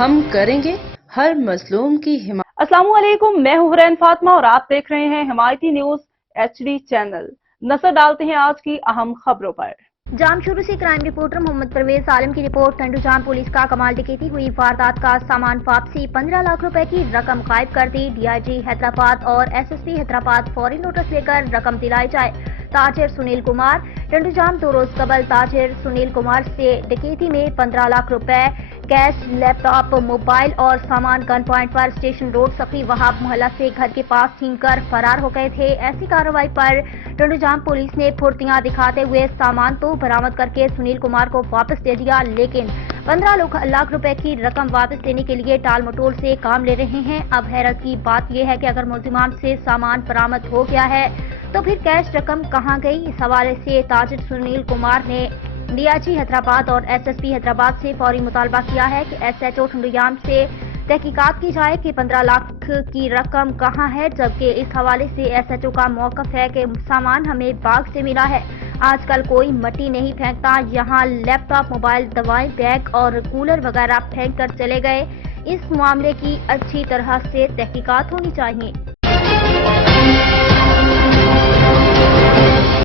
ہم کریں گے ہر مظلوم کی حمایت۔ السلام علیکم، میں ہوں حرین فاطمہ اور آپ دیکھ رہے ہیں حمایتی نیوز HD چینل۔ نظر ڈالتے ہیں آج کی اہم خبروں پر۔ جام شروع سے کرائم رپورٹر محمد پرویز عالم کی رپورٹ۔ ٹنڈو جام پولیس کا کمال ڈکیتی ہوئی واردات کا سامان واپسی، 15 لاکھ روپے کی رقم غائب کر دی۔ DIG حیدرآباد اور SSP حیدرآباد فوری نوٹس لے کر رقم دلائی جائے۔ تاجر سنیل کمار۔ ٹنڈو جام 2 روز قبل تاجر سنیل کمار سے ڈکیتی میں 15 لاکھ روپے کیش، لیپ ٹاپ، موبائل اور سامان گن پوائنٹ پر اسٹیشن روڈ سخی وہاب محلہ سے گھر کے پاس چھین کر فرار ہو گئے تھے۔ ایسی کارروائی پر ٹنڈو جام پولیس نے پھرتیاں دکھاتے ہوئے سامان تو برآمد کر کے سنیل کمار کو واپس دے دیا، لیکن 15 لاکھ روپے کی رقم واپس دینے کے لیے ٹال مٹول سے کام لے رہے ہیں۔ اب حیرت کی بات یہ ہے کہ اگر ملزمان سے سامان برآمد ہو گیا ہے تو پھر کیش رقم کہاں گئی؟ اس حوالے سے تاجر سنیل کمار نے DIG حیدرآباد اور SSP حیدرآباد سے فوری مطالبہ کیا ہے کہ SHO ٹنڈو جام سے تحقیقات کی جائے کہ 15 لاکھ کی رقم کہاں ہے، جبکہ اس حوالے سے SHO کا موقف ہے کہ سامان ہمیں باغ سے ملا ہے۔ آج کل کوئی مٹی نہیں پھینکتا، یہاں لیپ ٹاپ، موبائل، دوائیں، بیگ اور کولر وغیرہ پھینک کر چلے گئے۔ اس معاملے کی اچھی طرح سے تحقیقات ہونی چاہیے۔